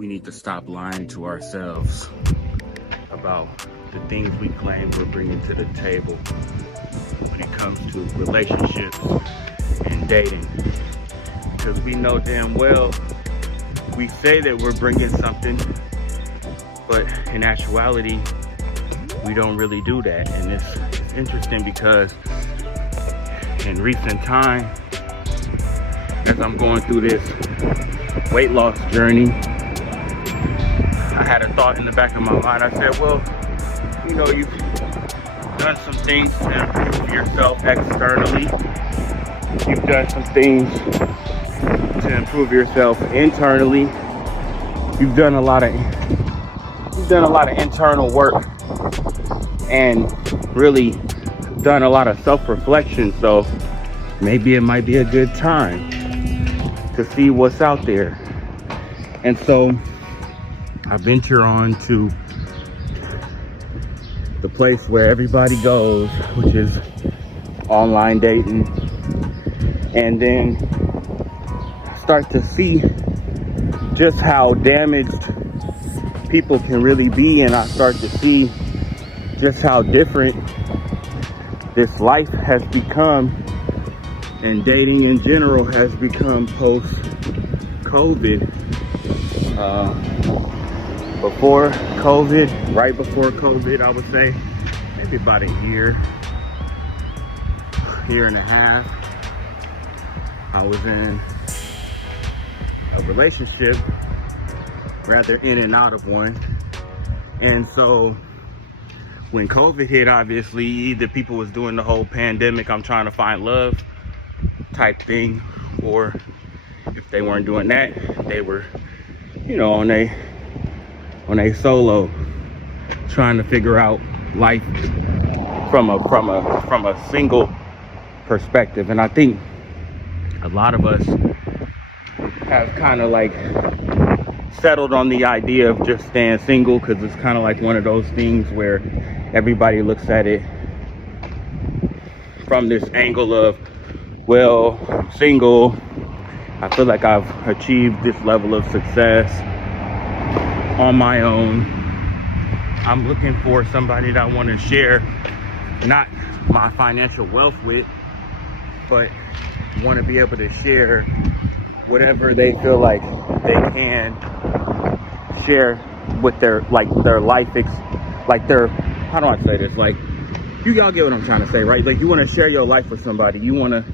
we need to stop lying to ourselves about the things we claim we're bringing to the table when it comes to relationships and dating. Because we know damn well we say that we're bringing something, but in actuality, we don't really do that. And it's interesting because in recent time, as I'm going through this weight loss journey, I had a thought in the back of my mind. I said, well, you know, you've done some things to improve yourself externally. You've done some things to improve yourself internally. You've done a lot of internal work and really done a lot of self-reflection. So maybe it might be a good time to see what's out there. And so I venture on to the place where everybody goes, which is online dating, and then start to see just how damaged people can really be. And I start to see just how different this life has become, and dating in general has become post-COVID. Before COVID, right before COVID, I would say, maybe about a year and a half, I was in a relationship, rather in and out of one. And so when COVID hit, obviously, either people was doing the whole pandemic, I'm trying to find love type thing, or if they weren't doing that, they were, you know, on a solo, trying to figure out life from a single perspective. And I think a lot of us have kind of like settled on the idea of just staying single, because it's kind of like one of those things where everybody looks at it from this angle of, well, I'm single, I feel like I've achieved this level of success on my own. I'm looking for somebody that I want to share not my financial wealth with, but want to be able to share whatever they feel like they can share with their life how do I say this, like, y'all get what I'm trying to say, right? Like, you want to share your life with somebody. You want to,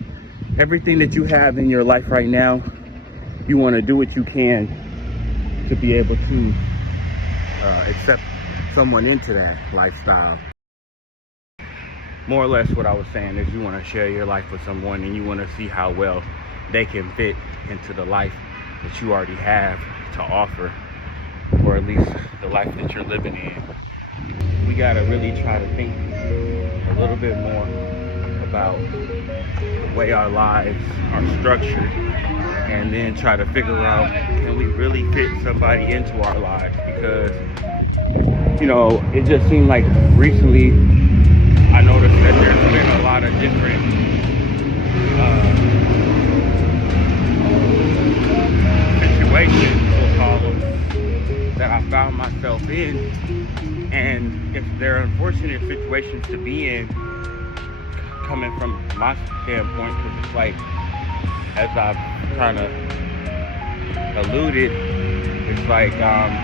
everything that you have in your life right now, you want to do what you can to be able to accept someone into that lifestyle. More or less what I was saying is, you want to share your life with someone and you want to see how well they can fit into the life that you already have to offer, or at least the life that you're living in. We got to really try to think a little bit more about the way our lives are structured, and then try to figure out, can we really fit somebody into our lives? Because, you know, it just seemed like recently I noticed that there's been a lot of different situations, we'll call them, that I found myself in. And if they're unfortunate situations to be in, coming from my standpoint, because it's like, as I've kind of alluded, it's like I'm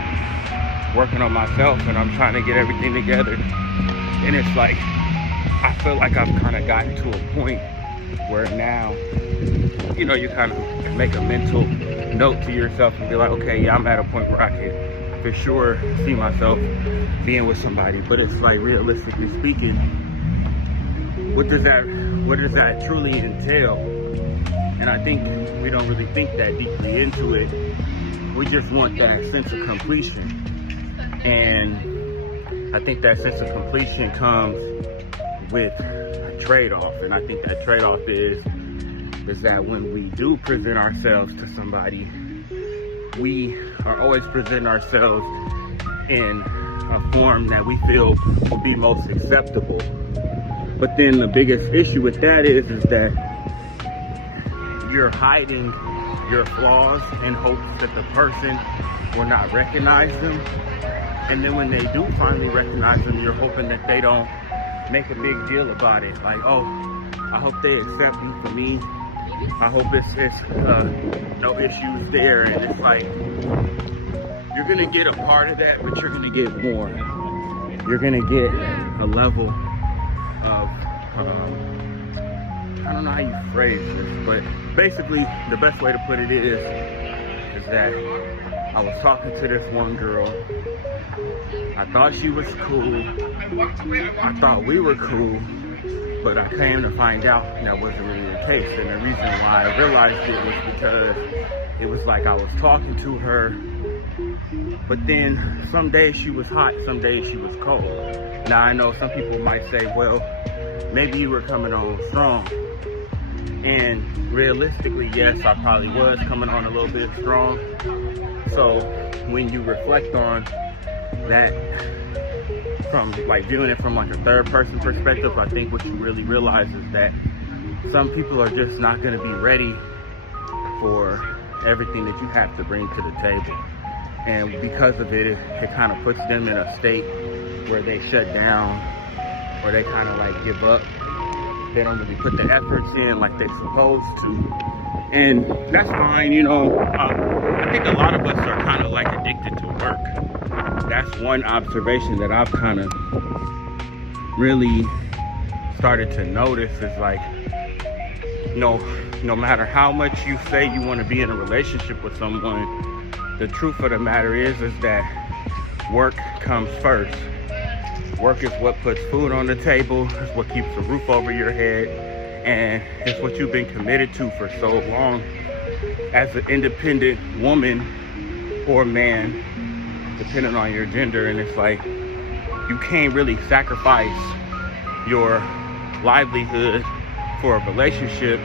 working on myself and I'm trying to get everything together. And it's like, I feel like I've kind of gotten to a point where now, you know, you kind of make a mental note to yourself and be like, okay, yeah, I'm at a point where I can for sure see myself being with somebody. But it's like, realistically speaking, what does that truly entail? And I think we don't really think that deeply into it. We just want that sense of completion. And I think that sense of completion comes with a trade-off. And I think that trade-off is that when we do present ourselves to somebody, we are always presenting ourselves in a form that we feel will be most acceptable. But then the biggest issue with that is that you're hiding your flaws in hopes that the person will not recognize them. And then when they do finally recognize them, you're hoping that they don't make a big deal about it. Like, oh, I hope they accept me for me. I hope it's no issues there. And it's like, you're gonna get a part of that, but you're gonna get more. You're gonna get a level of, I don't know how you phrase this, but basically the best way to put it is that I was talking to this one girl. I thought she was cool. I thought we were cool, but I came to find out that wasn't really the case. And the reason why I realized it was because it was like I was talking to her, but then some days she was hot, some days she was cold. Now I know some people might say, well, maybe you were coming on strong. And realistically, yes, I probably was coming on a little bit strong. So when you reflect on that, from like viewing it from like a third person perspective, I think what you really realize is that some people are just not going to be ready for everything that you have to bring to the table. And because of it, it kind of puts them in a state where they shut down, or they kind of like give up. They don't really put the efforts in like they're supposed to. And that's fine, you know. I think a lot of us are kind of like addicted to work. That's one observation that I've kind of really started to notice is like, no matter how much you say you want to be in a relationship with someone, the truth of the matter is that work comes first. Work is what puts food on the table, it's what keeps a roof over your head, and it's what you've been committed to for so long as an independent woman or man, depending on your gender. And it's like, you can't really sacrifice your livelihood for a relationship,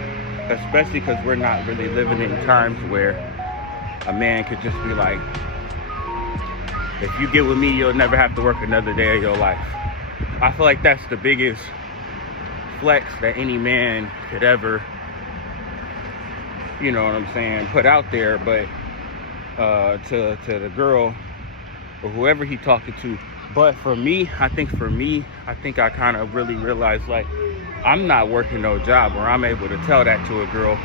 especially because we're not really living in times where a man could just be like, if you get with me, you'll never have to work another day of your life. I feel like that's the biggest flex that any man could ever, you know what I'm saying, put out there. But to the girl or whoever he talking to. But for me, I think I kind of really realized, like, I'm not working no job where I'm able to tell that to a girl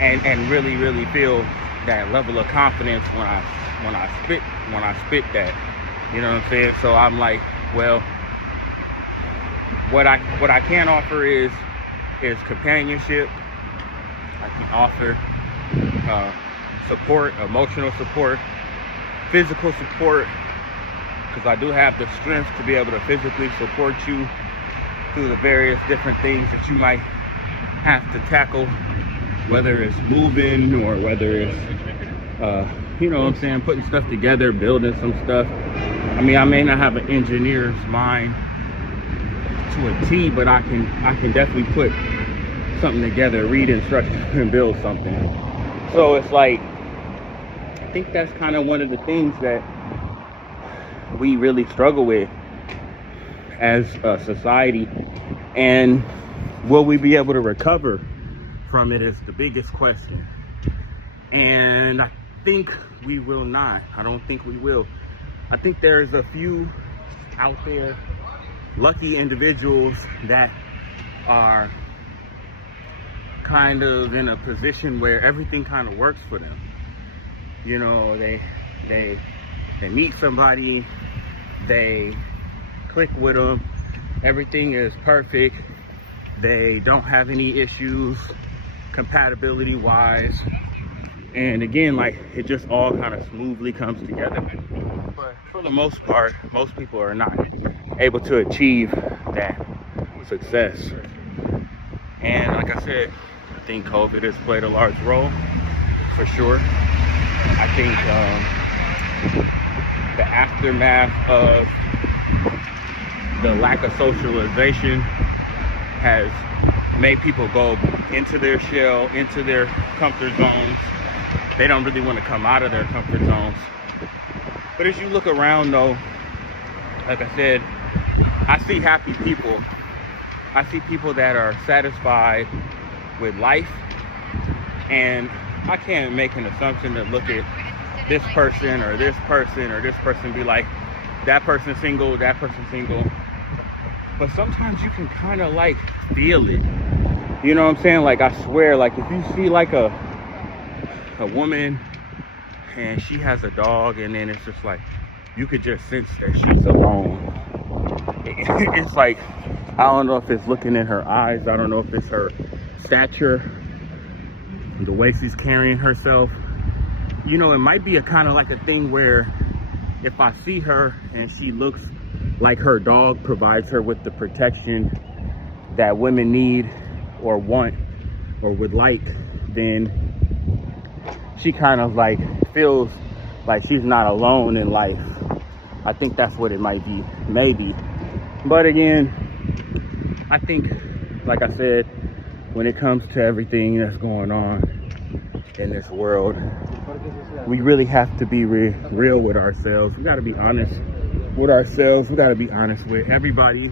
and really, really feel that level of confidence when I spit that, you know what I'm saying? So I'm like, well, what I can offer is companionship. I can offer support, emotional support, physical support, because I do have the strength to be able to physically support you through the various different things that you might have to tackle, whether it's moving or whether it's you know what I'm saying, putting stuff together, building some stuff. I mean, I may not have an engineer's mind to a T, but I can definitely put something together, read instructions, and build something. So it's like, I think that's kind of one of the things that we really struggle with as a society. And will we be able to recover from it is the biggest question. And I think we will not. I don't think we will. I think there's a few out there, lucky individuals that are kind of in a position where everything kind of works for them. You know, they meet somebody, they click with them, everything is perfect, they don't have any issues compatibility wise, and again, like, it just all kind of smoothly comes together. But for the most part, most people are not able to achieve that success. And like I said, I think COVID has played a large role, for sure. I think the aftermath of the lack of socialization has made people go into their shell, into their comfort zones. They don't really want to come out of their comfort zones. But as you look around though, like I said, I see happy people. I see people that are satisfied with life. And I can't make an assumption to look at this person or this person or this person, be like, that person's single, that person's single. But sometimes you can kind of like feel it. You know what I'm saying? Like, I swear, like if you see like a woman and she has a dog, and then it's just like, you could just sense that she's alone. It's like, I don't know if it's looking in her eyes, I don't know if it's her stature, the way she's carrying herself. You know, it might be a kind of like a thing where if I see her and she looks like her dog provides her with the protection that women need or want or would like, then she kind of like feels like she's not alone in life. I think that's what it might be, maybe. But again, I think, like I said, when it comes to everything that's going on in this world, we really have to be real with ourselves. We got to be honest with ourselves. We got to be honest with everybody.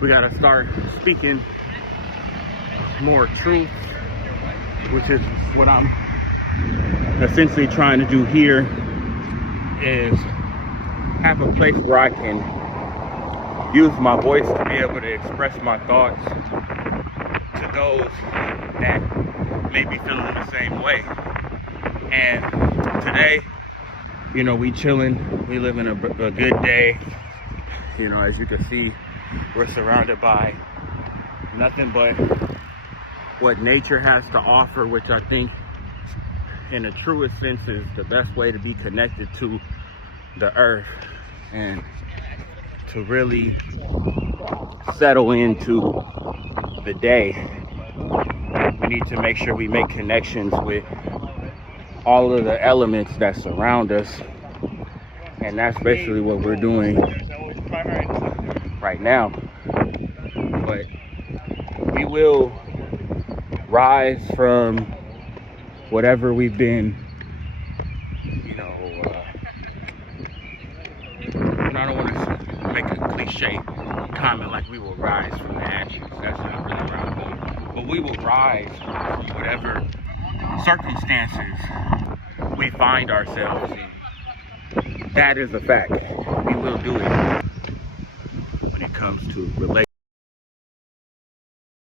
We got to start speaking more truth, which is what I'm essentially trying to do here, is have a place where I can use my voice to be able to express my thoughts to those that may be feeling the same way. And today, you know, we chilling, we living a good day. You know, as you can see, we're surrounded by nothing but what nature has to offer, which I think in the truest sense is the best way to be connected to the earth and to really settle into the day. We need to make sure we make connections with all of the elements that surround us, and that's basically what we're doing right now. But we will rise from whatever we've been, you know, and I don't want to make a cliche comment like we will rise from the ashes. That's not really where I'm going. But we will rise from whatever circumstances we find ourselves in. That is a fact. We will do it when it comes to relationships.